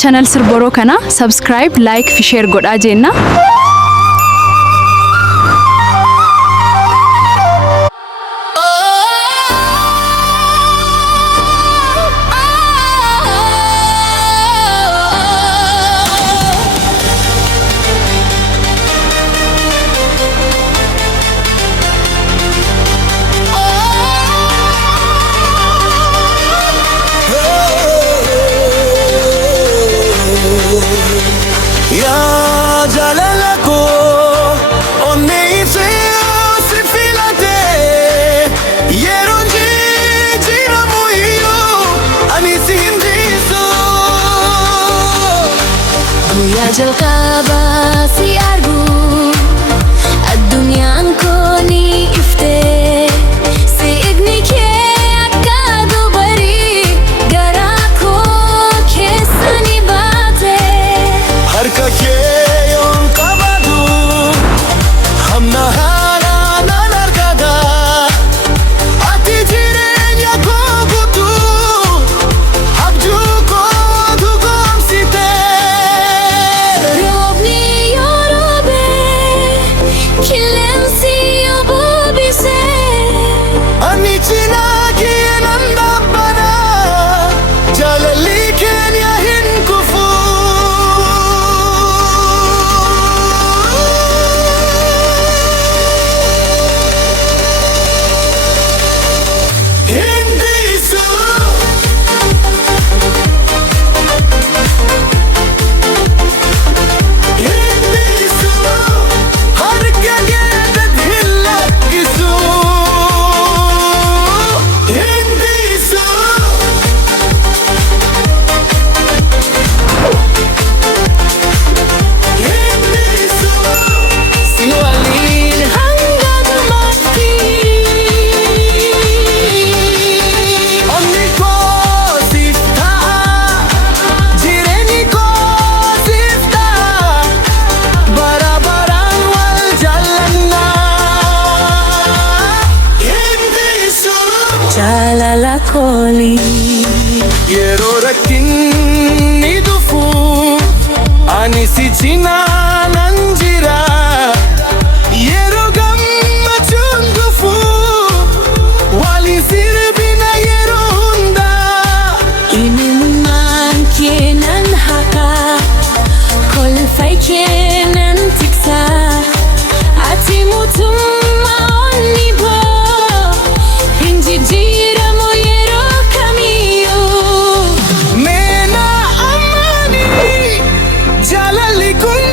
channel Sirboro kana subscribe, like, share godha jenna. Ya jalalako onnei se sifilate yeronji jira muyo anisi hindiso Duya jalkaba si argu الدنيا عنكوني ifte se igni ke akadu bari garako kesani bate har ka ke yon kabadu hum nahana nanar kada ati jirenya gogutu abju ko dugam site Robni yorobe kilensi obobise Anichina ki nandabana jalali kenya hinkufu Hindisu Hindisu har kage dadhilla gisu Hindisu Hindisu Sinualin hanggang mati Onni ko sifta jireni ko sifta barabaran wal jalanna Hindisu Jalala koli Yero rakin nidufu anisi china nanjira Yero gamma chungufu wali sirbina yero hunda Iniman kenan haka Kol fay kenan tiksa Ati mutum maoni bo Hinji jira mo yero kamiyo mena amani jalali kun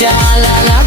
jaalala